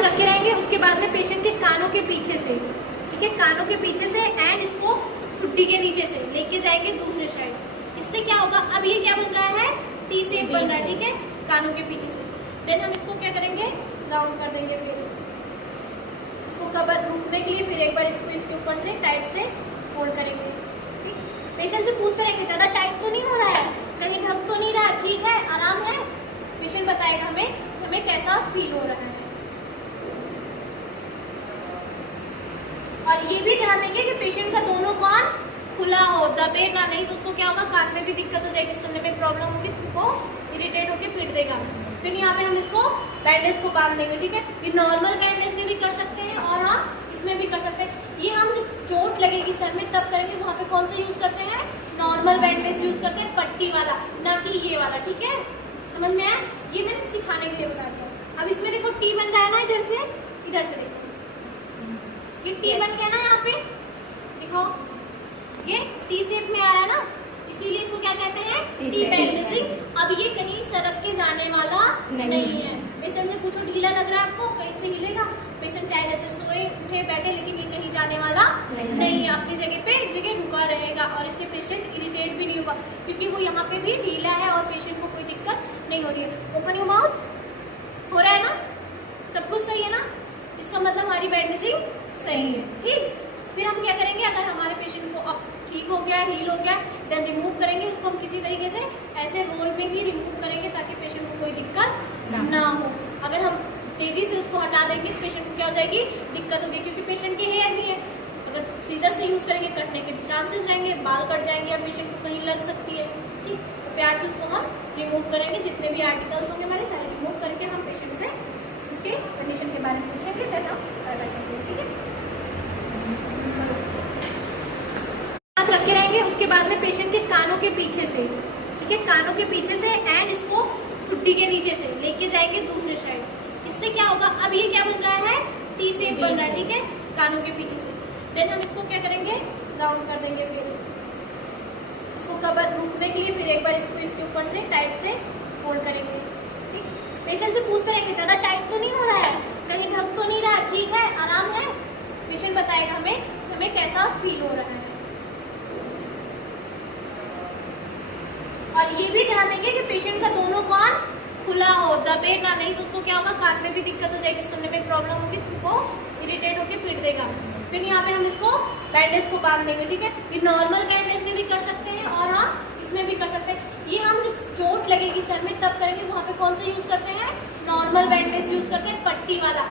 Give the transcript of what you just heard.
हाथ रखे रहेंगे। उसके बाद में पेशेंट के कानों के पीछे से, ठीक है, कानों के पीछे से एंड इसको ठुड्डी के नीचे से लेके जाएंगे दूसरे साइड। इससे क्या होगा, अब ये क्या बन रहा है, टी शेप बन रहा है, ठीक है, कानों के पीछे से। देन हम इसको क्या करेंगे, राउंड कर देंगे। फिर इसको कवर रुकने के लिए फिर एक बार इसको इसके ऊपर से टाइट से फोल्ड करेंगे। ठीक, पेशेंट से पूछते रहेंगे ज़्यादा टाइट तो नहीं हो रहा है, कहीं ढक तो नहीं रहा, ठीक है, आराम है। पेशेंट बताएगा हमें कैसा फील हो रहा है। और ये भी ध्यान देंगे कि पेशेंट का दोनों कान खुला हो, दबे ना, नहीं तो उसको क्या होगा, कान में भी दिक्कत हो जाएगी, सुनने में प्रॉब्लम होगी, तुमको इरिटेट होकर पीट देगा। फिर यहाँ पे हम इसको बैंडेज को बांध देंगे, ठीक है। ये नॉर्मल बैंडेज में भी कर सकते हैं और हाँ इसमें भी कर सकते हैं। ये हम जब चोट लगेगी सर में तब करेंगे, वहाँ पे कौन सा यूज करते हैं, नॉर्मल बैंडेज यूज करते हैं, पट्टी वाला, ना कि ये वाला, ठीक है, समझ में आया। ये मैंने सिखाने के लिए बता दिया। अब इसमें देखो टी बन रहा है ना, इधर से देखो, ये टी बन गया ना, यहाँ पे दिखाओ, ये टी शेप में आ रहा है ना, इसीलिए इसको क्या कहते हैं, टी बैंडेजिंग। अब ये कहीं सरक के जाने वाला नहीं है। पेशेंट से पूछो ढीला लग रहा है आपको, कहीं से हिलेगा, पेशेंट चाहे जैसे सोए उठे बैठे, लेकिन ये कहीं जाने वाला नहीं है, अपनी जगह पे एक जगह रुका रहेगा। और इससे पेशेंट इरिटेट भी नहीं होगा, क्योंकि वो यहाँ पे भी ढीला है और पेशेंट को कोई दिक्कत नहीं हो रही है। ओपन योर माउथ, हो रहा है ना, सब कुछ सही है ना, इसका मतलब हमारी बैंडेजिंग सही है। ठीक, फिर हम क्या करेंगे, अगर हमारे पेशेंट को अब ठीक हो गया, हील हो गया, देन रिमूव करेंगे उसको। हम किसी तरीके से ऐसे रोल में ही रिमूव करेंगे ताकि पेशेंट को कोई दिक्कत ना हो। अगर हम तेजी से उसको हटा देंगे तो पेशेंट को क्या हो जाएगी, दिक्कत होगी, क्योंकि पेशेंट के हेयर नहीं है। अगर सीजर से यूज करेंगे कटने के चांसेस रहेंगे, बाल कट जाएंगे या पेशेंट को कहीं लग सकती है। ठीक, तो प्यार से उसको हम रिमूव करेंगे, जितने भी आर्टिकल्स होंगे हमारे सारे रिमूव करके हम पेशेंट से उसके कंडीशन के बारे में पूछेंगे, देन हम करेंगे। ठीक है, हाथ रखे रहेंगे। उसके बाद में पेशेंट के कानों के पीछे से, ठीक है, कानों के पीछे से एंड इसको ठुड्डी के नीचे से लेके जाएंगे दूसरे साइड। इससे क्या होगा, अब ये क्या बन रहा है, टी शेप बन रहा है, ठीक है, कानों के पीछे से। देन हम इसको क्या करेंगे, राउंड कर देंगे। फिर इसको कवर रुकने के लिए फिर एक बार इसको इसके ऊपर से टाइट से फोल्ड करेंगे। ठीक, पेशेंट से पूछते रहेंगे ज़्यादा टाइट तो नहीं हो रहा है, कहीं ढक तो नहीं रहा, ठीक है, आराम है। पेशेंट बताएगा हमें कैसा फील हो रहा है। और ये भी ध्यान देंगे कि पेशेंट का दोनों कान खुला हो, दबे ना, नहीं तो उसको क्या होगा, कान में भी दिक्कत हो जाएगी, सुनने में प्रॉब्लम होगी, तुमको इरिटेट होकर पीट देगा। फिर यहाँ पे हम इसको बैंडेज को बांध देंगे, ठीक है। ये नॉर्मल बैंडेज में भी कर सकते हैं और हाँ इसमें भी कर सकते हैं। ये हम जब चोट लगेगी सर में तब करेंगे, वहाँ पे कौन सा यूज करते हैं, नॉर्मल बैंडेज यूज करते हैं, पट्टी वाला।